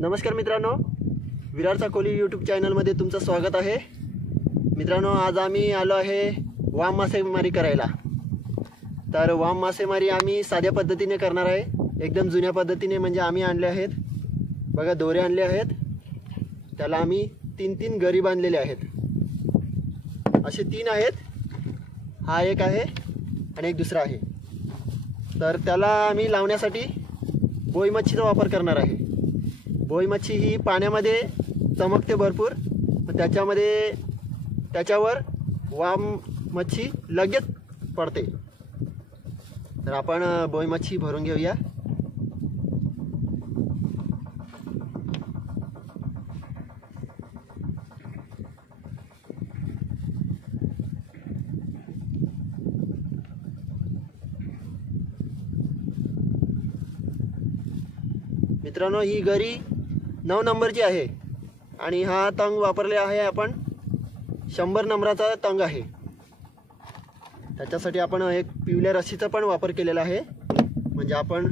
नमस्कार मित्रांनो, विरारचा कोली यूट्यूब चॅनलमध्ये तुमचं स्वागत आहे। मित्रांनो, आज आम्ही आलो आहे वाम मासेमारी करायला। तर वाम मासेमारी आम्ही साध्या पद्धतीने करणार आहे, एकदम जुन्या पद्धतीने। म्हणजे आम्ही आणले आहेत बघा, दोरे आणले आहेत, त्याला आम्ही तीन गरी बांधलेले आहेत। असे 3 आहेत, हा एक आहे आणि एक दुसरा आहे। तर त्याला आम्ही लावण्यासाठी बोई मच्छीचा वापर करणार आहे। बोई मच्छी ही पाण्यामध्ये चमकते भरपूर, त्याच्यावर वाम मच्छी लगेच पडते। तर आपण बोई मच्छी भरून घेऊया। मित्रांनो, ही गरी 9 नंबरची आहे आणि हा तंग वापरले आहे आपण 100 नंबराचा तंग आहे। त्याच्यासाठी आपण एक पिवळ्या रस्सीचा पण वापर केलेला आहे, म्हणजे आपण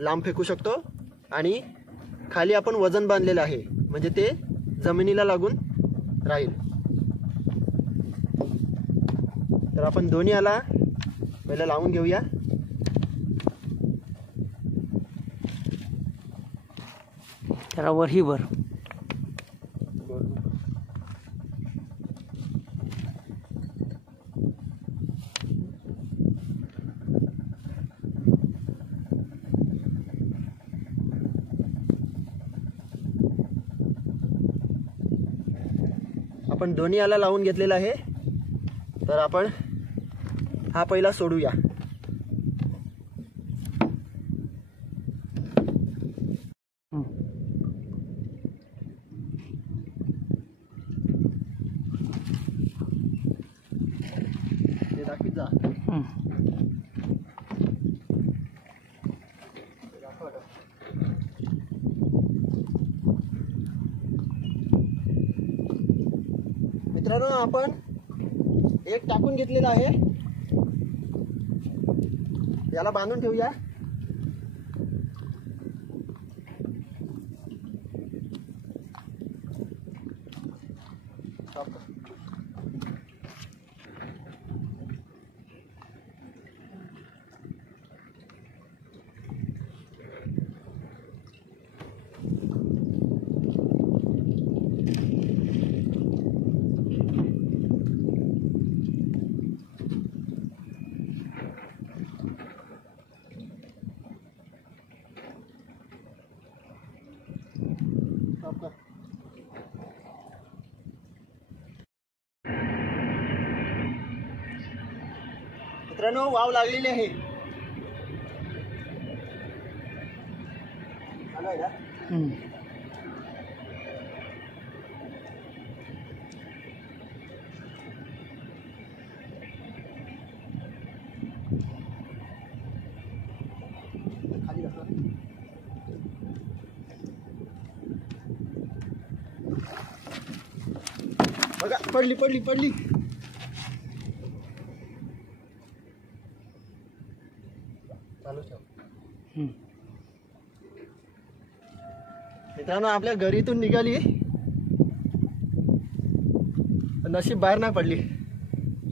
लांब फेकू शकतो। आणि खाली आपण वजन बांधलेलं आहे, म्हणजे ते जमिनीला लागून राहील। तर आपण दोन्ही याला पहिला लावून घेऊया। त्याला वरही वर आपण दोन्ही याला लावून घेतलेला आहे। तर आपण हा पहिला सोडूया। ते दाखवीत जा। मित्रांनो, आपण एक टाकून घेतलेला आहे, याला बांधून ठेवूया। मित्रांनो, वाव लागलेली आहे। आलाय का? खाली रखा। बघा, पडली। चालू ठेव। मित्रांनो, आपल्या घरीतून निघाली, नशीब बाहेर नाही पडली।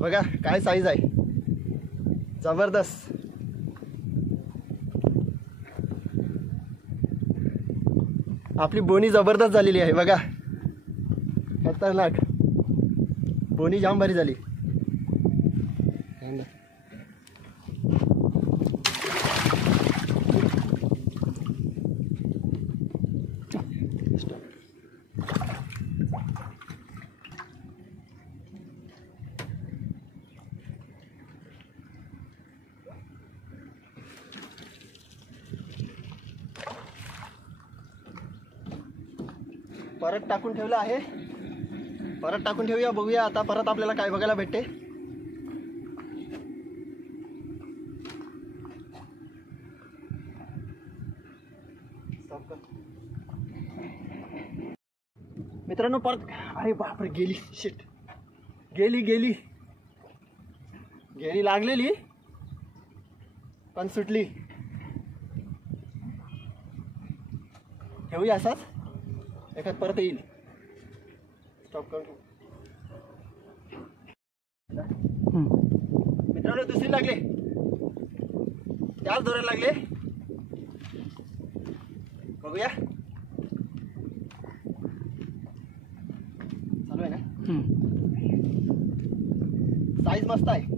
बघा काय साईज आहे, जबरदस्त। आपली बोनी जबरदस्त झालेली आहे बघा, खतरनाक बोनी, जाम भारी झाली। परत टाकून ठेवलं आहे, परत टाकून ठेवूया। बघूया आता परत आपल्याला काय बघायला भेटते। मित्रांनो, परत, अरे बापरे, गेली, शिट, गेली लागलेली पण सुटली। ठेवूया असाच, एखाद परत येईल. स्टॉप करून मित्रांनो दुसरी लागले, त्याच दोऱ्याला लागले. बघूया चालू आहे ना. साईज मस्त आहे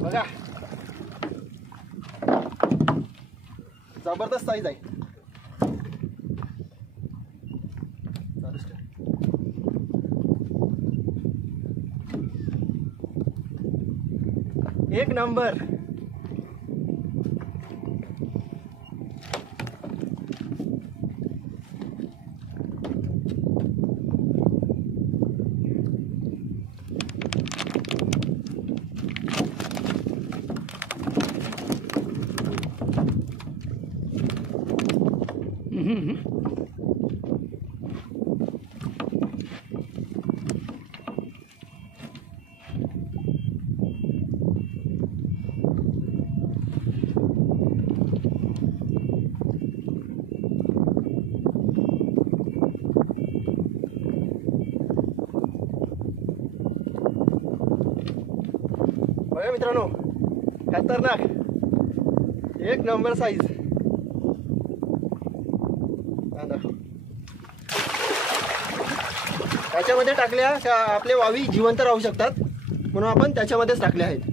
बघा, जबरदस्त साईज आहे. एक नंबर. बघा मित्रांनो, खतरनाक, एक नंबर साईज. त्याच्यामध्ये टाकल्या का आपले वावी जिवंत राहू शकतात, म्हणून आपण त्याच्यामध्येच टाकले आहेत.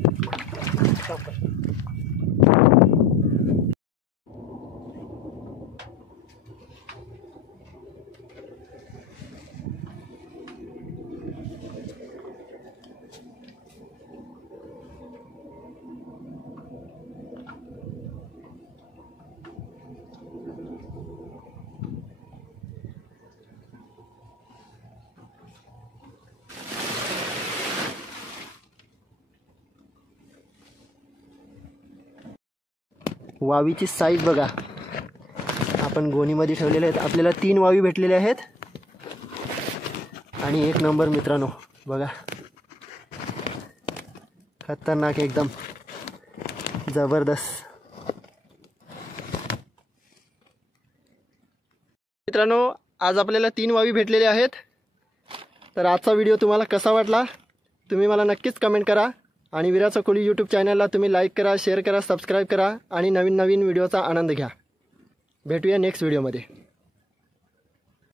वावीची साईज बघा, आपण गोणीमध्ये ठेवलेले आहेत. आपल्याला 3 वावी भेटलेले आहेत आणि एक नंबर मित्रांनो बघा, खतरनाक, एकदम जबरदस्त. मित्रांनो आज आपल्याला 3 वावी भेटलेले आहेत. तर आजचा व्हिडिओ तुम्हाला कसा वाटला तुम्ही मला नक्कीच कमेंट करा. आणि विराचा कोली यूट्यूब चॅनलला तुम्ही लाईक करा, शेअर करा, सबस्क्राईब करा आणि नवीन नवीन व्हिडिओचा आनंद घ्या. भेटूया नेक्स्ट व्हिडिओमध्ये.